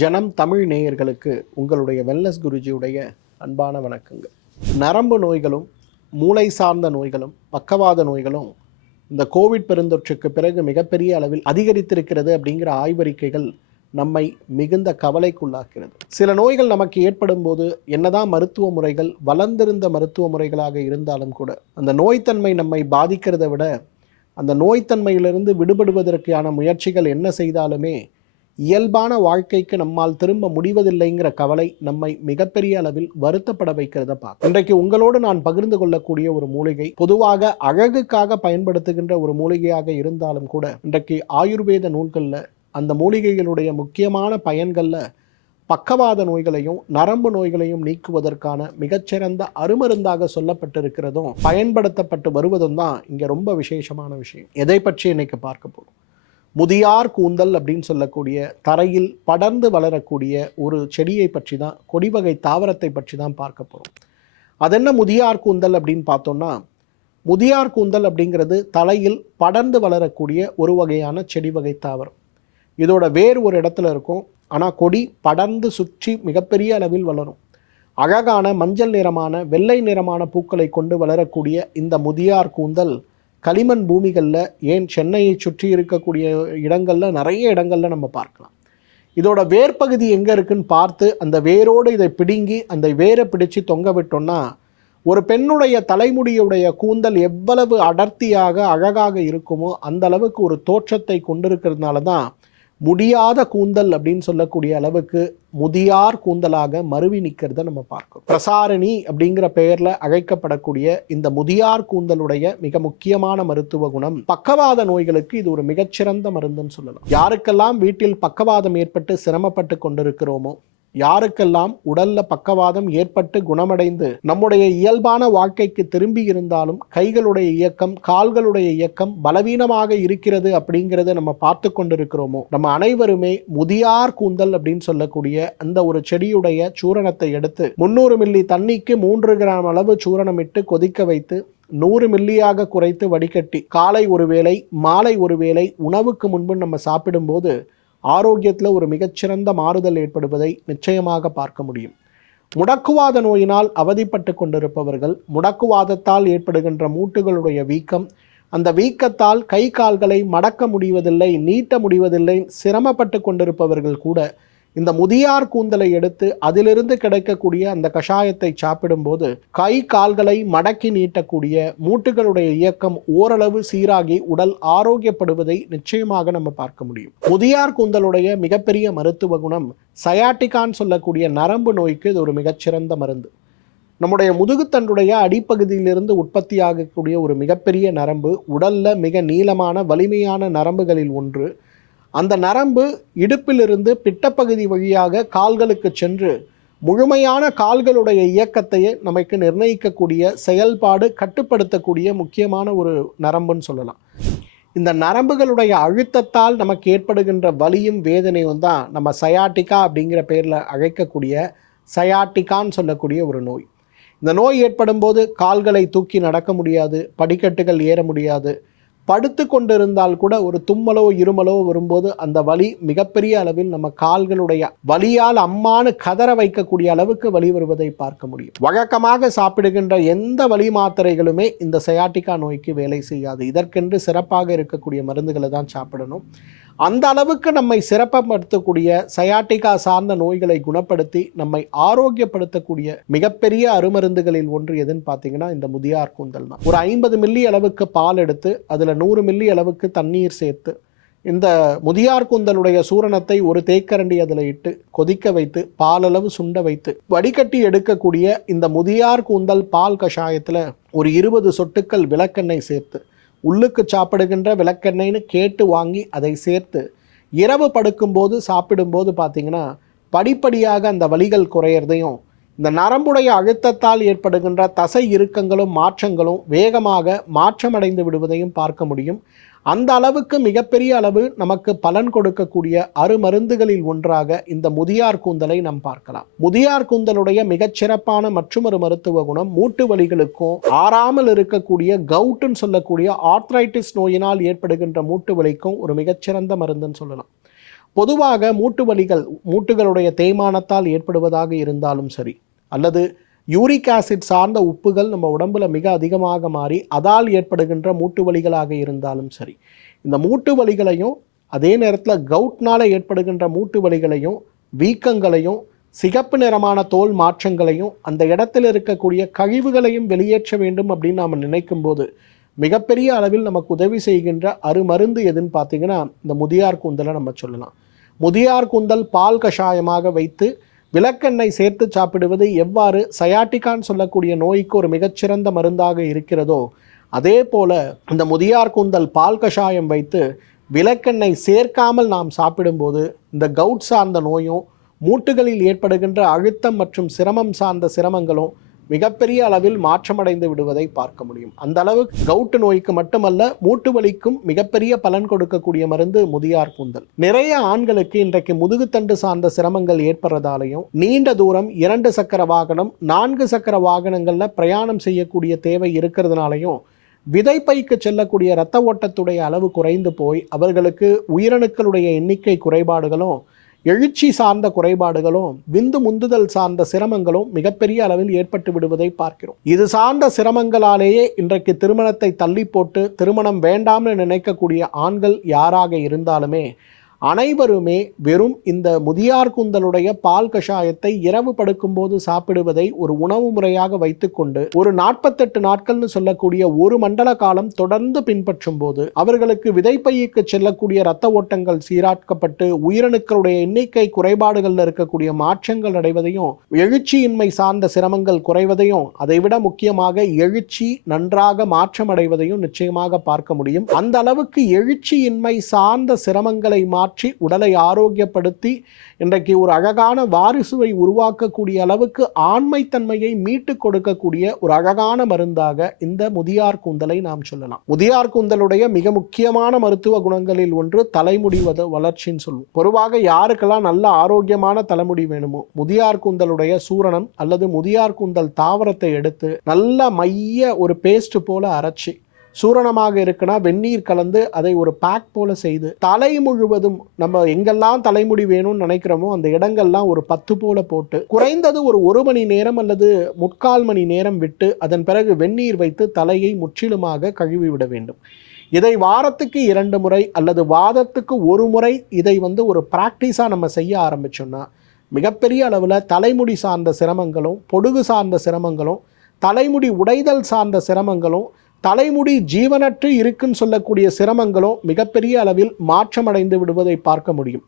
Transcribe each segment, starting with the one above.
ஜனம் தமிழ் நேயர்களுக்கு உங்களுடைய வெல்னஸ் குருஜியுடைய அன்பான வணக்கங்கள். நரம்பு நோய்களும் மூளை சார்ந்த நோய்களும் பக்கவாத நோய்களும் இந்த கோவிட் பெருந்தொற்றுக்கு பிறகு மிகப்பெரிய அளவில் அதிகரித்திருக்கிறது அப்படிங்கிற ஆய்வறிக்கைகள் நம்மை மிகுந்த கவலைக்குள்ளாக்கிறது. சில நோய்கள் நமக்கு ஏற்படும் போது என்னதான் மருத்துவ முறைகள் வளர்ந்திருந்த மருத்துவ முறைகளாக இருந்தாலும் கூட அந்த நோய்த்தன்மை நம்மை பாதிக்கிறதை விட அந்த நோய்த்தன்மையிலிருந்து விடுபடுவதற்கான முயற்சிகள் என்ன செய்தாலுமே இயல்பான வாழ்க்கைக்கு நம்மால் திரும்ப முடிவதில்லைங்கிற கவலை நம்மை மிகப்பெரிய அளவில் வருத்தப்பட வைக்கிறத பார்க்க. இன்றைக்கு உங்களோடு நான் பகிர்ந்து கொள்ளக்கூடிய ஒரு மூலிகை பொதுவாக அழகுக்காக பயன்படுத்துகின்ற ஒரு மூலிகையாக இருந்தாலும் கூட இன்றைக்கு ஆயுர்வேத நூல்களில் அந்த மூலிகைகளுடைய முக்கியமான பயன்களில் பக்கவாத நோய்களையும் நரம்பு நோய்களையும் நீக்குவதற்கான மிகச்சிறந்த அருமருந்தாக சொல்லப்பட்டிருக்கிறதும் பயன்படுத்தப்பட்டு வருவதும் தான் இங்கே ரொம்ப விசேஷமான விஷயம். எதை பற்றி இன்னைக்கு பார்க்க போகிறோம்? முதியார் கூந்தல் அப்படின்னு சொல்லக்கூடிய தரையில் படர்ந்து வளரக்கூடிய ஒரு செடியை பற்றி தான், கொடிவகை தாவரத்தை பற்றி தான் பார்க்க போகிறோம். அதென்ன முதியார் கூந்தல் அப்படின்னு பார்த்தோம்னா, முதியார் கூந்தல் அப்படிங்கிறது தலையில் படர்ந்து வளரக்கூடிய ஒரு வகையான செடி வகை தாவரம். இதோட வேர் ஒரு இடத்துல இருக்கும், ஆனால் கொடி படர்ந்து சுற்றி மிகப்பெரிய அளவில் வளரும். அழகான மஞ்சள் நிறமான வெள்ளை நிறமான பூக்களை கொண்டு வளரக்கூடிய இந்த முதியார் கூந்தல் களிமண் பூமிகளில், ஏன் சென்னையை சுற்றி இருக்கக்கூடிய இடங்களில் நிறைய இடங்களில் நம்ம பார்க்கலாம். இதோட வேர்பகுதி எங்கே இருக்குன்னு பார்த்து அந்த வேரோடு இதை பிடுங்கி அந்த வேரை பிடிச்சு தொங்க விட்டோம்னா ஒரு பெண்ணுடைய தலைமுடியுடைய கூந்தல் எவ்வளவு அடர்த்தியாக அழகாக இருக்குமோ அந்த அளவுக்கு ஒரு தோற்றத்தை கொண்டிருக்கிறதுனால தான் முடியாத கூந்தல் அப்படின்னு சொல்லக்கூடிய அளவுக்கு முதியார் கூந்தலாக மருவி நிற்கிறத நம்ம பார்க்கிறோம். பிரசாரணி அப்படிங்கிற பெயர்ல அழைக்கப்படக்கூடிய இந்த முதியார் கூந்தலுடைய மிக முக்கியமான மருத்துவ குணம் பக்கவாத நோய்களுக்கு இது ஒரு மிகச்சிறந்த மருந்துன்னு சொல்லலாம். யாருக்கெல்லாம் வீட்டில் பக்கவாதம் ஏற்பட்டு சிரமப்பட்டு கொண்டிருக்கிறோமோ, யாருக்கெல்லாம் உடல்ல பக்கவாதம் ஏற்பட்டு குணமடைந்து நம்முடைய இயல்பான வாழ்க்கைக்கு திரும்பி இருந்தாலும் கைகளுடைய இயக்கம் கால்களுடைய இயக்கம் பலவீனமாக இருக்கிறது அப்படிங்கிறத நம்ம பார்த்து கொண்டிருக்கிறோமோ, நம்ம அனைவருமே முதியார் கூந்தல் அப்படின்னு சொல்லக்கூடிய அந்த ஒரு செடியுடைய சூரணத்தை எடுத்து 300 மில்லி தண்ணிக்கு 3 கிராம் அளவு சூரணமிட்டு கொதிக்க வைத்து 100 மில்லியாக குறைத்து வடிகட்டி காலை ஒரு வேளை மாலை ஒரு வேளை உணவுக்கு முன்பு நம்ம சாப்பிடும்போது ஆரோக்கியத்தில் ஒரு மிகச்சிறந்த மாறுதல் ஏற்படுவதை நிச்சயமாக பார்க்க முடியும். முடக்குவாத நோயினால் அவதிப்பட்டு கொண்டிருப்பவர்கள், முடக்குவாதத்தால் ஏற்படுகின்ற மூட்டுகளுடைய வீக்கம், அந்த வீக்கத்தால் கை கால்களை மடக்க முடிவதில்லை, நீட்ட முடிவதில்லை, சிரமப்பட்டு கொண்டிருப்பவர்கள் கூட இந்த முதியார் கூந்தலை எடுத்து அதிலிருந்து கிடைக்கக்கூடிய அந்த கஷாயத்தை சாப்பிடும்போது கை கால்களை மடக்கி நீட்டக்கூடிய மூட்டுகளுடைய இயக்கம் ஓரளவு சீராகி உடல் ஆரோக்கியப்படுவதை நிச்சயமாக நம்ம பார்க்க முடியும். முதியார் கூந்தலுடைய மிகப்பெரிய மருத்துவ குணம் சயாட்டிகான்னு சொல்லக்கூடிய நரம்பு நோய்க்கு இது ஒரு மிகச்சிறந்த மருந்து. நம்முடைய முதுகுத்தண்டுடைய அடிப்பகுதியிலிருந்து உற்பத்தி ஆகக்கூடிய ஒரு மிகப்பெரிய நரம்பு, உடல்ல மிக நீளமான வலிமையான நரம்புகளில் ஒன்று. அந்த நரம்பு இடுப்பிலிருந்து பிட்டப்பகுதி வழியாக கால்களுக்கு சென்று முழுமையான கால்களுடைய இயக்கத்தையே நமக்கு நிர்ணயிக்கக்கூடிய செயல்பாடு கட்டுப்படுத்தக்கூடிய முக்கியமான ஒரு நரம்புன்னு சொல்லலாம். இந்த நரம்புகளுடைய அழுத்தத்தால் நமக்கு ஏற்படுகின்ற வலியும் வேதனையும் தான் நம்ம சயாட்டிகா அப்படிங்கிற பேரில் அழைக்கக்கூடிய சயாட்டிகான்னு சொல்லக்கூடிய ஒரு நோய். இந்த நோய் ஏற்படும் போது கால்களை தூக்கி நடக்க முடியாது, படிக்கட்டுகள் ஏற முடியாது, படுத்து கொண்டிருந்தால் கூட ஒரு தும்மலோ இருமலோ வரும்போது அந்த வலி மிகப்பெரிய அளவில் நம்ம கால்களுடைய வலியால் அம்மானு கதற வைக்கக்கூடிய அளவுக்கு வலி வருவதை பார்க்க முடியும். வழக்கமாக சாப்பிடுகின்ற எந்த வலி மாத்திரைகளுமே இந்த சயாட்டிகா நோய்க்கு வேலை செய்யாது. இதற்கென்று சிறப்பாக இருக்கக்கூடிய மருந்துகளை தான் சாப்பிடணும். அந்த அளவுக்கு நம்மை சிறப்பப்படுத்தக்கூடிய சயாட்டிகா சார்ந்த நோய்களை குணப்படுத்தி நம்மை ஆரோக்கியப்படுத்தக்கூடிய மிகப்பெரிய அருமருந்துகளில் ஒன்று எதுன்னு பார்த்தீங்கன்னா இந்த முதியார் கூந்தல் தான். ஒரு 50 மில்லி அளவுக்கு பால் எடுத்து அதில் 100 மில்லி அளவுக்கு தண்ணீர் சேர்த்து இந்த முதியார் கூந்தலுடைய சூரணத்தை ஒரு தேக்கரண்டி அதில் இட்டு கொதிக்க வைத்து பாலளவு சுண்ட வைத்து வடிகட்டி எடுக்கக்கூடிய இந்த முதியார் கூந்தல் பால் கஷாயத்தில் ஒரு 20 சொட்டுக்கள் விளக்கெண்ணெய் சேர்த்து, உள்ளுக்கு சாப்பிடுகின்ற விளக்கெண்ணெய்னு கேட்டு வாங்கி அதை சேர்த்து இரவு படுக்கும்போது சாப்பிடும்போது பார்த்தீங்கன்னா படிப்படியாக அந்த வலிகள் குறையிறதையும் இந்த நரம்புடைய அழுத்தத்தால் ஏற்படுகின்ற தசை இறுக்கங்களும் மாற்றங்களும் வேகமாக மாற்றமடைந்து விடுவதையும் பார்க்க முடியும். அந்த அளவுக்கு மிகப்பெரிய அளவு நமக்கு பலன் கொடுக்கக்கூடிய அருமருந்துகளில் ஒன்றாக இந்த முதியார் கூந்தலை நாம் பார்க்கலாம். முதியார் கூந்தலுடைய மிகச்சிறப்பான மற்றொரு மருத்துவ குணம் மூட்டு வலிகளுக்கும் ஆறாமல் இருக்கக்கூடிய கவுட்டுன்னு சொல்லக்கூடிய ஆர்த்ரைட்டிஸ் நோயினால் ஏற்படுகின்ற மூட்டு வலிக்கும் ஒரு மிகச்சிறந்த மருந்துன்னு சொல்லலாம். பொதுவாக மூட்டு வலிகள் மூட்டுகளுடைய தேய்மானத்தால் ஏற்படுவதாக இருந்தாலும் சரி, அல்லது யூரிக் ஆசிட் சார்ந்த உப்புகள் நம்ம உடம்புல மிக அதிகமாக மாறி அதால் ஏற்படுகின்ற மூட்டு வலிகளாக இருந்தாலும் சரி, இந்த மூட்டு வலிகளையும் அதே நேரத்தில் கவுட்னால ஏற்படுகின்ற மூட்டு வலிகளையும் வீக்கங்களையும் சிகப்பு நிறமான தோல் மாற்றங்களையும் அந்த இடத்தில் இருக்கக்கூடிய கழிவுகளையும் வெளியேற்ற வேண்டும் அப்படின்னு நாம் நினைக்கும் போது மிகப்பெரிய அளவில் நமக்கு உதவி செய்கின்ற அருமருந்து எதுன்னு பார்த்தீங்கன்னா இந்த முதியார் கூந்தலை நம்ம சொல்லலாம். முதியார் கூந்தல் பால் கஷாயமாக வைத்து விளக்கெண்ணெய் சேர்த்து சாப்பிடுவது எவ்வாறு சயாட்டிக்கான்னு சொல்லக்கூடிய நோய்க்கு ஒரு மிகச்சிறந்த மருந்தாக இருக்கிறதோ, அதே போல இந்த முதியார் கூந்தல் பால் கஷாயம் வைத்து விளக்கெண்ணெய் சேர்க்காமல் நாம் சாப்பிடும்போது இந்த கவுட் சார்ந்த நோயும் மூட்டுகளில் ஏற்படுகின்ற அழுத்தம் மற்றும் சிரமம் சார்ந்த சிரமங்களும் மிகப்பெரிய அளவில் மாற்றமடைந்து விடுவதை பார்க்க முடியும். அந்த அளவு கவுட்டு நோய்க்கு மட்டுமல்ல, மூட்டு வலிக்கும் மிகப்பெரிய பலன் கொடுக்கக்கூடிய மருந்து முதியார் கூந்தல். நிறைய ஆண்களுக்கு இன்றைக்கு முதுகுத்தண்டு சார்ந்த சிரமங்கள் ஏற்படுறதாலையும், நீண்ட தூரம் 2 சக்கர வாகனம் 4 சக்கர வாகனங்கள்ல பிரயாணம் செய்யக்கூடிய தேவை இருக்கிறதுனாலையும், விதைப்பைக்கு செல்லக்கூடிய இரத்த ஓட்டத்துடைய அளவு குறைந்து போய் அவர்களுக்கு உயிரணுக்களுடைய எண்ணிக்கை குறைபாடுகளும், எழுச்சி சார்ந்த குறைபாடுகளும், விந்து முந்துதல் சார்ந்த சிரமங்களும் மிகப்பெரிய அளவில் ஏற்பட்டு விடுவதை பார்க்கிறோம். இது சார்ந்த சிரமங்களாலேயே இன்றைக்கு திருமணத்தை தள்ளி போட்டு திருமணம் வேண்டாம்னு நினைக்கக்கூடிய ஆண்கள் யாராக இருந்தாலுமே அனைவருமே வெறும் இந்த முதியார் கூந்தலுடைய பால் கஷாயத்தை இரவு படுக்கும்போது சாப்பிடுவதை ஒரு உணவு முறையாக வைத்துக்கொண்டு ஒரு 48 நாட்கள்னு சொல்லக்கூடிய ஒரு மண்டல காலம் தொடர்ந்து பின்பற்றும் போது அவர்களுக்கு விதைப்பைக்கு செல்லக்கூடிய இரத்த ஓட்டங்கள் சீராக்கப்பட்டு உயிரணுக்களுடைய எண்ணிக்கை குறைபாடுகளில் இருக்கக்கூடிய மாற்றங்கள் அடைவதையும், எழுச்சியின்மை சார்ந்த சிரமங்கள் குறைவதையும், அதைவிட முக்கியமாக எழுச்சி நன்றாக மாற்றம் அடைவதையும் நிச்சயமாக பார்க்க முடியும். அந்த அளவுக்கு எழுச்சியின்மை சார்ந்த சிரமங்களை உடலை ஆரோக்கியப்படுத்தி இன்றைக்கு ஒரு அழகான வாரிசுவை உருவாக்கக்கூடிய அளவுக்கு ஆண்மைத்தன்மையை மீட்டு கொடுக்கக்கூடிய ஒரு அழகான மருந்தாக இந்த முதியார் கூந்தலை நாம் சொல்லலாம். முதியார் கூந்தலுடைய மிக முக்கியமான மருத்துவ குணங்களில் ஒன்று தலைமுடி வளர்ச்சின்னு சொல்லுவோம். பொதுவாக யாருக்கெல்லாம் நல்ல ஆரோக்கியமான தலைமுடி வேணுமோ, முதியார் கூந்தலுடைய சூரணம் அல்லது முதியார் கூந்தல் தாவரத்தை எடுத்து நல்ல மைய ஒரு பேஸ்ட் போல அரைச்சி, சூரணமாக இருக்குன்னா வெந்நீர் கலந்து அதை ஒரு பேக் போல செய்து தலை முழுவதும் நம்ம எங்கெல்லாம் தலைமுடி வேணும்னு நினைக்கிறோமோ அந்த இடங்கள்லாம் ஒரு 10 போல போட்டு குறைந்தது ஒரு 1 மணி நேரம் அல்லது 3/4 மணி நேரம் விட்டு அதன் பிறகு வெந்நீர் வைத்து தலையை முற்றிலுமாக கழுவி விட வேண்டும். இதை வாரத்துக்கு 2 முறை அல்லது வாரத்துக்கு 1 முறை இதை ஒரு பிராக்டிஸாக நம்ம செய்ய ஆரம்பிச்சோம்னா மிகப்பெரிய அளவில் தலைமுடி சார்ந்த சிரமங்களும், பொடுகு சார்ந்த சிரமங்களும், தலைமுடி உடைதல் சார்ந்த சிரமங்களும், தலைமுடி ஜீவனற்று இருக்குன்னு சொல்லக்கூடிய சிரமங்களும் மிகப்பெரிய அளவில் மாற்றமடைந்து விடுவதை பார்க்க முடியும்.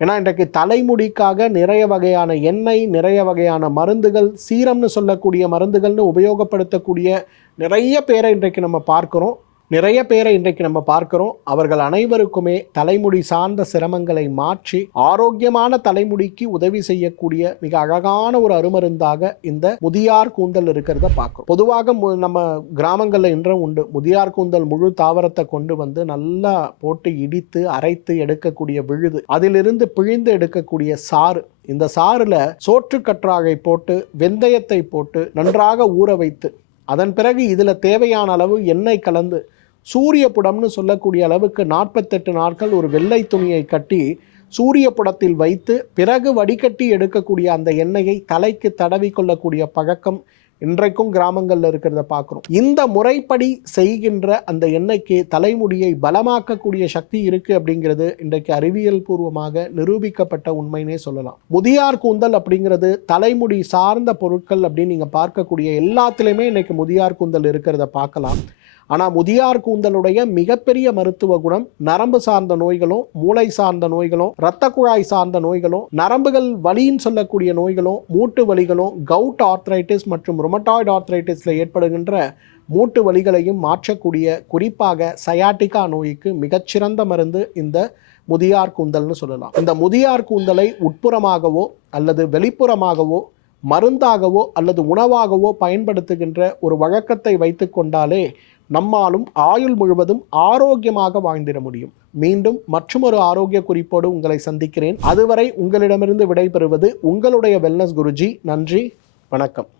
ஏன்னா இன்றைக்கு தலைமுடிக்காக நிறைய வகையான எண்ணெய், நிறைய வகையான மருந்துகள், சீரம்னு சொல்லக்கூடிய மருந்துகள்னு உபயோகப்படுத்தக்கூடிய நிறைய பேரை இன்றைக்கு நம்ம பார்க்கிறோம். அவர்கள் அனைவருக்குமே தலைமுடி சார்ந்த சிரமங்களை மாற்றி ஆரோக்கியமான தலைமுடிக்கு உதவி செய்யக்கூடிய மிக அழகான ஒரு அருமருந்தாக இந்த முதியார் கூந்தல் இருக்கிறத பார்க்கிறோம். பொதுவாக நம்ம கிராமங்களில் இன்றும் உண்டு. முதியார் கூந்தல் முழு தாவரத்தை கொண்டு நல்லா போட்டு இடித்து அரைத்து எடுக்கக்கூடிய விழுது, அதிலிருந்து பிழிந்து எடுக்கக்கூடிய சாறு, இந்த சாறுல சோற்றுக்கற்றாழை போட்டு வெந்தயத்தை போட்டு நன்றாக ஊற வைத்து அதன் பிறகு இதுல தேவையான அளவு எண்ணெய் கலந்து சூரிய புடம்னு சொல்லக்கூடிய அளவுக்கு 48 நாட்கள் ஒரு வெள்ளை துணியை கட்டி சூரிய புடத்தில் வைத்து பிறகு வடிகட்டி எடுக்கக்கூடிய அந்த எண்ணெயை தலைக்கு தடவி கொள்ளக்கூடிய பழக்கம் இன்றைக்கும் கிராமங்களில் இருக்கிறத பார்க்குறோம். இந்த முறைப்படி செய்கின்ற அந்த எண்ணெய்க்கு தலைமுடியை பலமாக்கக்கூடிய சக்தி இருக்கு அப்படிங்கிறது இன்றைக்கு அறிவியல் பூர்வமாக நிரூபிக்கப்பட்ட உண்மைனே சொல்லலாம். முதியார் கூந்தல் அப்படிங்கிறது தலைமுடி சார்ந்த பொருட்கள் அப்படின்னு நீங்க பார்க்கக்கூடிய எல்லாத்திலுமே இன்னைக்கு முதியார் கூந்தல் இருக்கிறத பார்க்கலாம். ஆனால் முதியார் கூந்தலுடைய மிகப்பெரிய மருத்துவ குணம் நரம்பு சார்ந்த நோய்களும், மூளை சார்ந்த நோய்களும், இரத்த குழாய் சார்ந்த நோய்களும், நரம்புகள் வலின்னு சொல்லக்கூடிய நோய்களும், மூட்டு வலிகளும், கவுட் ஆர்த்ரைட்டிஸ் மற்றும் ருமட்டாய்டு ஆர்த்ரைட்டிஸில் ஏற்படுகின்ற மூட்டு வலிகளையும் மாற்றக்கூடிய, குறிப்பாக சயாட்டிகா நோய்க்கு மிகச்சிறந்த மருந்து இந்த முதியார் கூந்தல்னு சொல்லலாம். இந்த முதியார் கூந்தலை உட்புறமாகவோ அல்லது வெளிப்புறமாகவோ மருந்தாகவோ அல்லது உணவாகவோ பயன்படுத்துகின்ற ஒரு வழக்கத்தை வைத்து கொண்டாலே நம்மாலும் ஆயுள் முழுவதும் ஆரோக்கியமாக வாழ்ந்திட முடியும். மீண்டும் மற்றொரு ஆரோக்கிய குறிப்போடு உங்களை சந்திக்கிறேன். அதுவரை உங்களிடமிருந்து விடைபெறுவது உங்களுடைய வெல்னஸ் குருஜி. நன்றி, வணக்கம்.